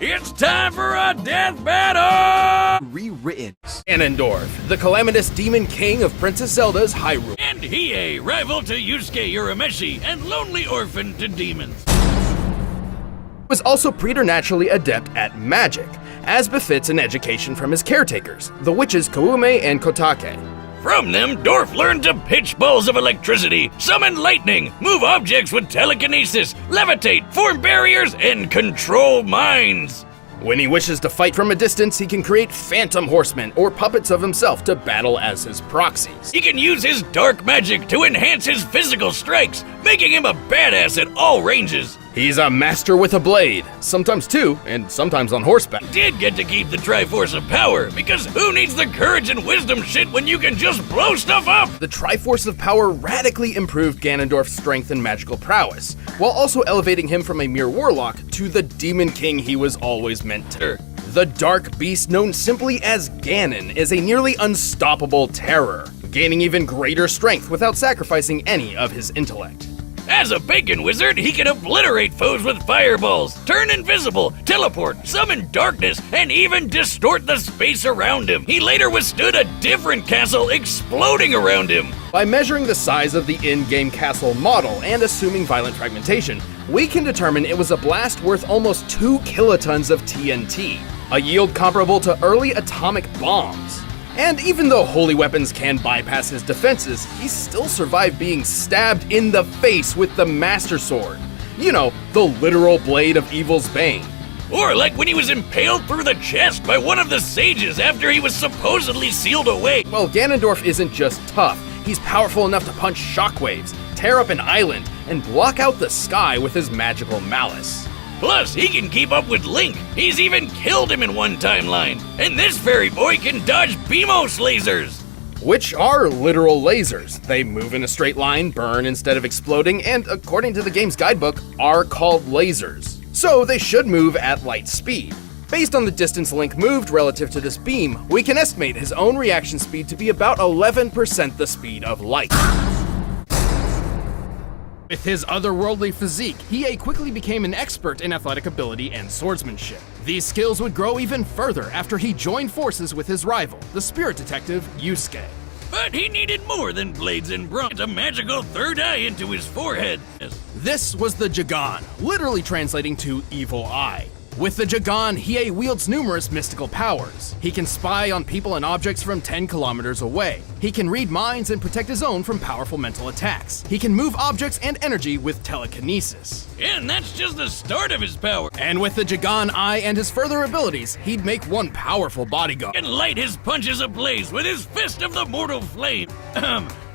It's time for a death battle! Rewritten. Ganondorf, the calamitous demon king of Princess Zelda's Hyrule. And Hiei, rival to Yusuke Urameshi and lonely orphan to demons. Was also preternaturally adept at magic, as befits an education from his caretakers, the witches Koume and Kotake. From them, Dorf learned to pitch balls of electricity, summon lightning, move objects with telekinesis, levitate, form barriers, and control minds. When he wishes to fight from a distance, he can create phantom horsemen or puppets of himself to battle as his proxies. He can use his dark magic to enhance his physical strikes, making him a badass at all ranges. He's a master with a blade, sometimes two, and sometimes on horseback. Did get to keep the Triforce of Power, because who needs the courage and wisdom shit when you can just blow stuff up? The Triforce of Power radically improved Ganondorf's strength and magical prowess, while also elevating him from a mere warlock to the demon king he was always meant to. The dark beast known simply as Ganon is a nearly unstoppable terror, gaining even greater strength without sacrificing any of his intellect. As a bacon wizard, he can obliterate foes with fireballs, turn invisible, teleport, summon darkness, and even distort the space around him. He later withstood a different castle exploding around him. By measuring the size of the in-game castle model and assuming violent fragmentation, we can determine it was a blast worth almost 2 kilotons of TNT, a yield comparable to early atomic bombs. And even though holy weapons can bypass his defenses, he still survived being stabbed in the face with the Master Sword. You know, the literal blade of evil's bane. Or like when he was impaled through the chest by one of the sages after he was supposedly sealed away. Well, Ganondorf isn't just tough, he's powerful enough to punch shockwaves, tear up an island, and block out the sky with his magical malice. Plus, he can keep up with Link. He's even killed him in one timeline. And this fairy boy can dodge Beamos lasers. Which are literal lasers. They move in a straight line, burn instead of exploding, and according to the game's guidebook, are called lasers. So they should move at light speed. Based on the distance Link moved relative to this beam, we can estimate his own reaction speed to be about 11% the speed of light. With his otherworldly physique, Hiei quickly became an expert in athletic ability and swordsmanship. These skills would grow even further after he joined forces with his rival, the spirit detective Yusuke. But he needed more than blades and bronze, a magical third eye into his forehead. This was the Ganon, literally translating to evil eye. With the Ganon, Hiei wields numerous mystical powers. He can spy on people and objects from 10 kilometers away. He can read minds and protect his own from powerful mental attacks. He can move objects and energy with telekinesis. And that's just the start of his power. And with the Ganon Eye and his further abilities, he'd make one powerful bodyguard. And light his punches ablaze with his fist of the mortal flame.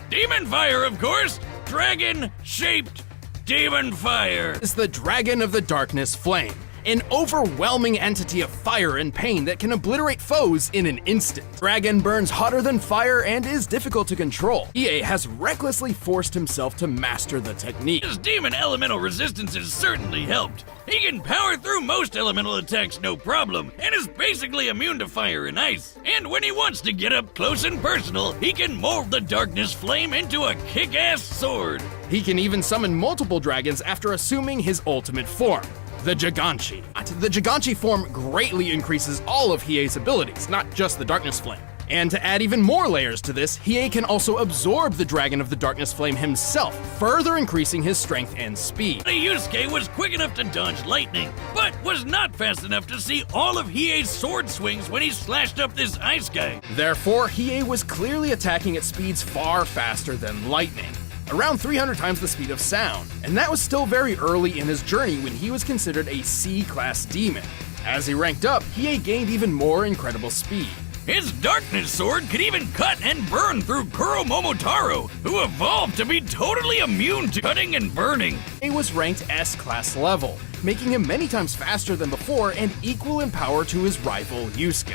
Demon fire, of course. Dragon-shaped demon fire. Is the Dragon of the Darkness Flame. An overwhelming entity of fire and pain that can obliterate foes in an instant. Dragon burns hotter than fire and is difficult to control. EA has recklessly forced himself to master the technique. His demon elemental resistance has certainly helped. He can power through most elemental attacks no problem, and is basically immune to fire and ice. And when he wants to get up close and personal, he can mold the darkness flame into a kick-ass sword. He can even summon multiple dragons after assuming his ultimate form, the Giganchi. The Giganchi form greatly increases all of Hiei's abilities, not just the Darkness Flame. And to add even more layers to this, Hiei can also absorb the Dragon of the Darkness Flame himself, further increasing his strength and speed. Yusuke was quick enough to dodge lightning, but was not fast enough to see all of Hiei's sword swings when he slashed up this ice guy. Therefore, Hiei was clearly attacking at speeds far faster than lightning, around 300 times the speed of sound, and that was still very early in his journey when he was considered a C-class demon. As he ranked up, Hiei gained even more incredible speed. His darkness sword could even cut and burn through Kuro Momotaro, who evolved to be totally immune to cutting and burning. He was ranked S-class level, making him many times faster than before and equal in power to his rival Yusuke.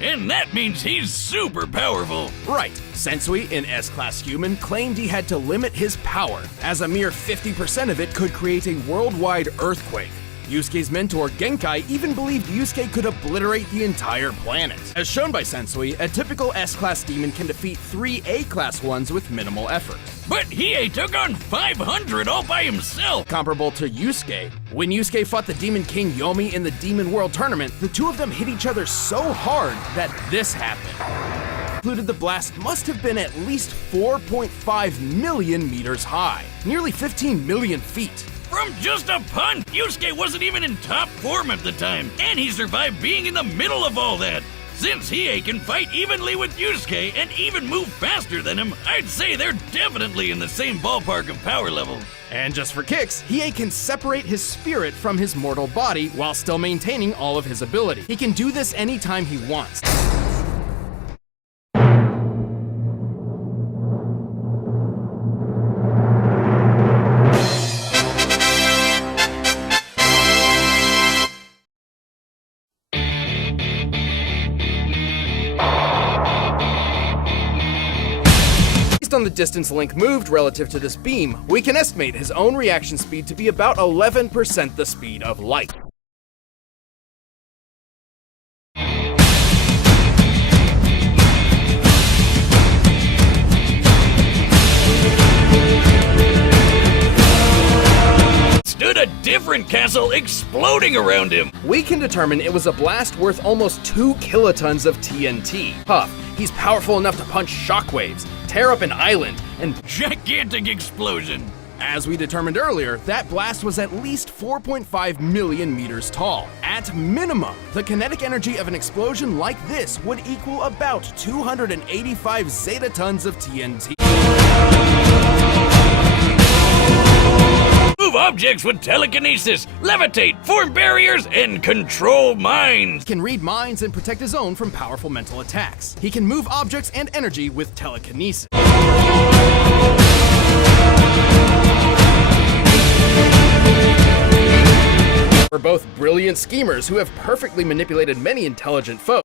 And that means he's super powerful. Right. Sensui, an S-class human, claimed he had to limit his power, as a mere 50% of it could create a worldwide earthquake. Yusuke's mentor, Genkai, even believed Yusuke could obliterate the entire planet. As shown by Sensui, a typical S-Class demon can defeat 3 A-Class ones with minimal effort. But Hiei took on 500 all by himself! Comparable to Yusuke. When Yusuke fought the Demon King Yomi in the Demon World Tournament, the two of them hit each other so hard that this happened. Concluded the blast must have been at least 4.5 million meters high, nearly 15 million feet. From just a punch! Yusuke wasn't even in top form at the time, and he survived being in the middle of all that. Since Hiei can fight evenly with Yusuke and even move faster than him, I'd say they're definitely in the same ballpark of power level. And just for kicks, Hiei can separate his spirit from his mortal body while still maintaining all of his ability. He can do this anytime he wants. Based on the distance Link moved relative to this beam, we can estimate his own reaction speed to be about 11% the speed of light. Stood a different castle exploding around him. We can determine it was a blast worth almost 2 kilotons of TNT. Puff, he's powerful enough to punch shockwaves, tear up an island, and Gigantic explosion. as we determined earlier, that blast was at least 4.5 million meters tall. At minimum, the kinetic energy of an explosion like this would equal about 285 zetatons of TNT. Move objects with telekinesis, levitate, form barriers, and control minds. Can read minds and protect his own from powerful mental attacks. He can move objects and energy with telekinesis. For both brilliant schemers who have perfectly manipulated many intelligent foes,